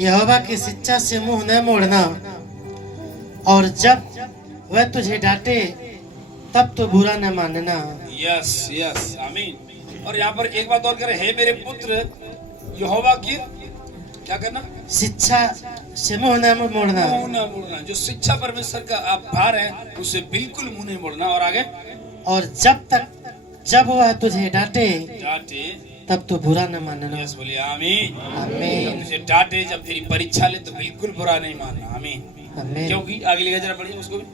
यहोवा की शिक्षा से मुंह न मोड़ना, और जब वह तुझे डांटे तब तो बुरा न मानना। यस यस आमीन। और यहाँ पर एक बात और कह रहे, हे मेरे पुत्र यहोवा की क्या करना, शिक्षा से मुंह न मोड़ना। मुंह न मोड़ना। जो शिक्षा परमेश्वर का आप भार है उससे बिल्कुल मुंह नहीं मोड़ना। और आगे, और जब वह तुझे डांटे तब तो बुरा न मानना। यस बोलिए आमीन। आमीन। जब तुझे डांटे, जब तेरी परीक्षा ले तो बिल्कुल बुरा नहीं मानना। आमीन। आमीन। क्योंकि आगे लिखा, जरा पढ़िए उसको भी।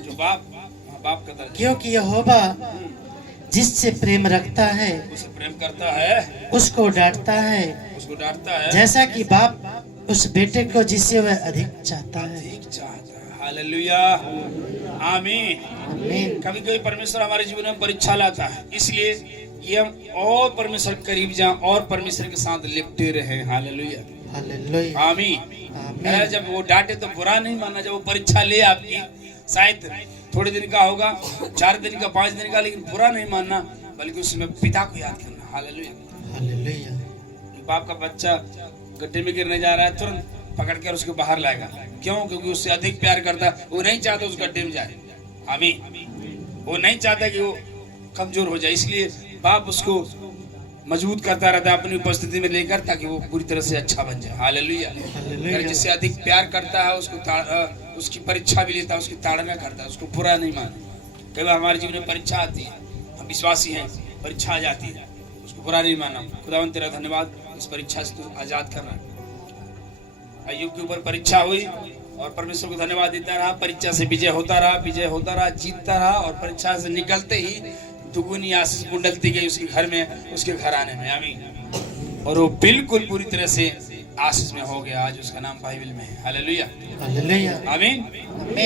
जो बाप का तरह, क्योंकि यहोवा जिससे प्रेम रखता है उसे प्रेम करता है, उसको डांटता है, उसको डांटता है, जैसा कि बाप उस बेटे को जिससे वह अधिक चाहता है। अधिक चाहता है। हालेलुया आमीन। आमीन। कभी कभी परमेश्वर हमारे जीवन में परीक्षा लाता है, इसलिए ये हम और परमेश्वर करीब जाएं और परमेश्वर के साथ लिपटे रहे। Hallelujah hallelujah. आमीन। आमीन। जब वो डांटे तो बुरा नहीं मानना। जब वो परीक्षा ले आपकी, शायद थोड़े दिन का होगा, 4 दिन का, 5 दिन का, लेकिन बुरा नहीं मानना, बल्कि उसमें पिता को याद करना। हालेलुया। हालेलुया। बाप का बच्चा गड्ढे में गिरने जा रहा है, तुरंत पकड़ कर उसको बाहर लाएगा। क्यों? क्योंकि उससे अधिक प्यार करता है। वो नहीं चाहता उस गड्ढे में जाए। आमीन। वो नहीं चाहता कि वो कमजोर हो जाए, इसलिए बाप उसको मजबूत करता रहता है अपनी उपस्थिति में लेकर, ताकि वो पूरी तरह से अच्छा बन जाए। हालेलुया। अगर जिससे अधिक प्यार करता है उसको उसकी परीक्षा भी लेता है, उसकी ताड़ना करता है, उसको बुरा नहीं मानता। कई बार हमारे जीवन में परीक्षा आती है, हम विश्वासी हैं, परीक्षा आ जाती है, उसको बुरा नहीं मानना। खुदावंत तेरा धन्यवाद, इस परीक्षा से तू आजाद करना। अय्यूब के ऊपर परीक्षा हुई और परमेश्वर को धन्यवाद देता रहा, परीक्षा से विजय होता रहा, जीतता रहा, और परीक्षा से निकलते ही दुगुनी आशीष कुंडलती गई उसके घर में, उसके घराने में। आमीन। और वो बिल्कुल पूरी तरह से आशीष में हो गया। आज उसका नाम बाइबल में है। Hallelujah hallelujah. आमीन।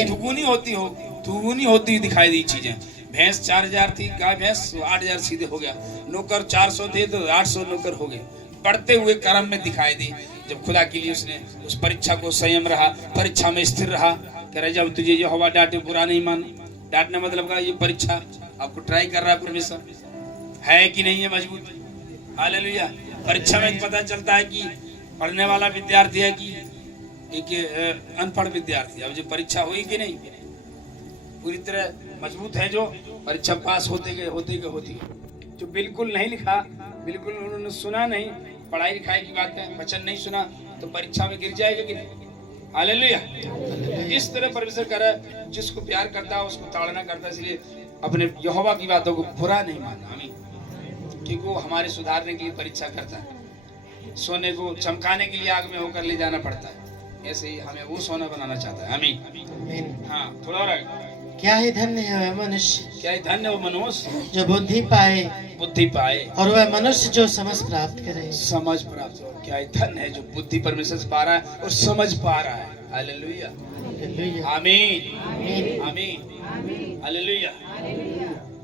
दुगुनी होती दिखाई दी चीजें। भैंस 4000 थी, गाय भैंस 8000 सीधे हो गया। नौकर 400 थे तो 800 नौकर हो गए। बढ़ते हुए कर्म में दिखाई दी, जब खुदा के लिए उसने उस परीक्षा को संयम रहा, परीक्षा में स्थिर रहा। कह रहे जब तुझे यहोवा डांटे बुरा नहीं मान। डांटने मतलब का ये परीक्षा आपको ट्राई कर रहा है, परमेश्वर है कि नहीं है मजबूत। हालेलुया। परीक्षा में पता चलता है कि पढ़ने वाला विद्यार्थी है कि एक अनपढ़ विद्यार्थी। अब जो परीक्षा हुई कि नहीं, पूरी तरह मजबूत है जो परीक्षा पास होते गए। जो बिल्कुल नहीं लिखा, बिल्कुल उन्होंने सुना नहीं, पढ़ाई लिखाई की बात है, वचन नहीं सुना, तो परीक्षा में गिर जाएगा कि नहीं। हालेलुया। इस तरह परमेश्वर कर रहा है, जिसको प्यार करता है उसको ताड़ना करता है। इसलिए अपने यहोवा की बातों को बुरा नहीं मानना। आमीन। क्योंकि वो हमारे सुधारने के लिए परीक्षा करता है। सोने को चमकाने के लिए आग में होकर ले जाना पड़ता है, ऐसे ही हमें वो सोना बनाना चाहता है। आमीन। हाँ, थोड़ा और आगे। क्या ही धन्य है वह मनुष्य, क्या ही धन्य वो मनुष्य जो बुद्धि पाए, और वह मनुष्य जो समझ प्राप्त करे। समझ प्राप्त हो। क्या ही धन्य है जो बुद्धि परमेश्वर से पा रहा है और समझ पा रहा है। हालेलुया आमीन आमीन हालेलुया।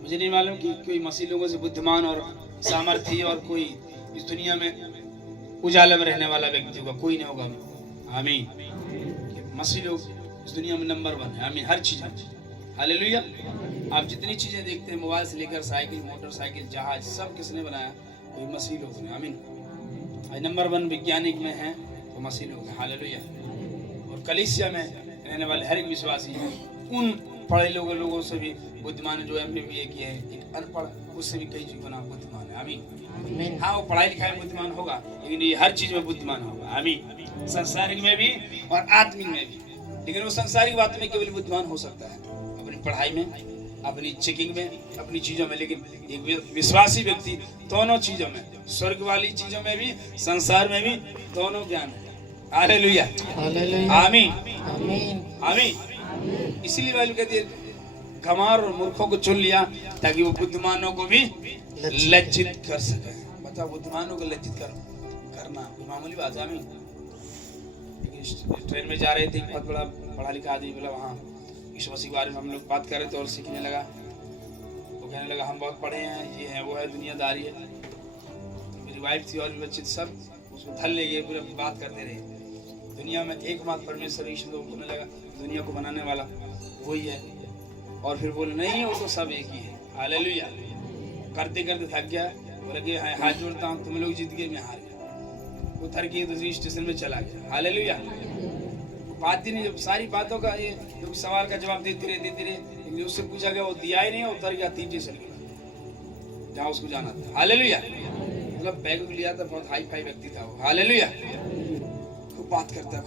मुझे नहीं मालूम कि कोई मसीह लोगों से बुद्धिमान और सामर्थ्य और कोई इस दुनिया में उजाले में रहने वाला व्यक्ति होगा, कोई नहीं होगा। आमीन। मसीह लोग इस दुनिया में नंबर 1 है। आमीन। हर चीज में। हालेलुया। आप जितनी चीजें देखते हैं, मोबाइल से लेकर साइकिल, मोटरसाइकिल, जहाज, सब किसने बनाया? कोई मसीह लोग ने। आमीन। नंबर 1 वैज्ञानिक में है तो मसीह लोग हैं। हालेलुया। और कलीसिया में रहने वाले हर एक विश्वासी उन पढ़े लोगों से भी बुद्धिमान, जो MBA किए हैं। एक अनपढ़ उससे भी कई चीजों में बुद्धिमान है। आमीन। हाँ, वो पढ़ाई लिखाई में बुद्धिमान होगा, लेकिन ये हर चीज में बुद्धिमान होगा। आमीन। संसारिक में भी और आत्मिक में भी। लेकिन वो संसारिक बात में केवल बुद्धिमान हो सकता है, अपनी पढ़ाई में, अपनी चेकिंग में, अपनी चीजों में। लेकिन एक विश्वासी व्यक्ति दोनों चीजों में, स्वर्ग वाली चीजों में भी, संसार में भी, दोनों ज्ञान है। हालेलुया आमीन आमीन। इसीलिए बाइबल कहती है गंवार और मूर्खों को चुन लिया ताकि वो बुद्धिमानों को भी लज्जित कर सके। बताओ, बुद्धिमानों को लज्जित करना कोई मामूली बात है। आमीन। ट्रेन में जा रहे थे, बहुत बड़ा पढ़ा लिखा आदमी बोला, वहाँ यीशु मसीह के बारे में हम लोग बात कर रहे थे और सीखने लगा। वो कहने लगा हम बहुत पढ़े हैं, ये है वो है, दुनियादारी है। मेरी वाइफ थी और भी बच्चे सब उसको धल ले गए, पूरे बात करते रहे। दुनिया में एकमात्र परमेश्वर यीशु को बोलने लगा, दुनिया को बनाने वाला वही है। और फिर बोले नहीं, वो तो सब एक ही है। हालेलुया। करते करते थक गया, बोले कि हाथ जोड़ता हूँ, तुम लोग जीत गए, मैं हार गया। उतर के दूसरी स्टेशन में चला गया। हालेलुया। बात ही नहीं, जब सारी बातों का ये जो सवाल का जवाब देते रहे, लेकिन उससे पूछा गया वो दिया ही नहीं, उतर गया 3 स्टेशन में जहाँ उसको जाना था। हालेलुया। मतलब बैग लिया था, बहुत हाई फाई व्यक्ति था वो। हालेलुया। खूब बात करता है।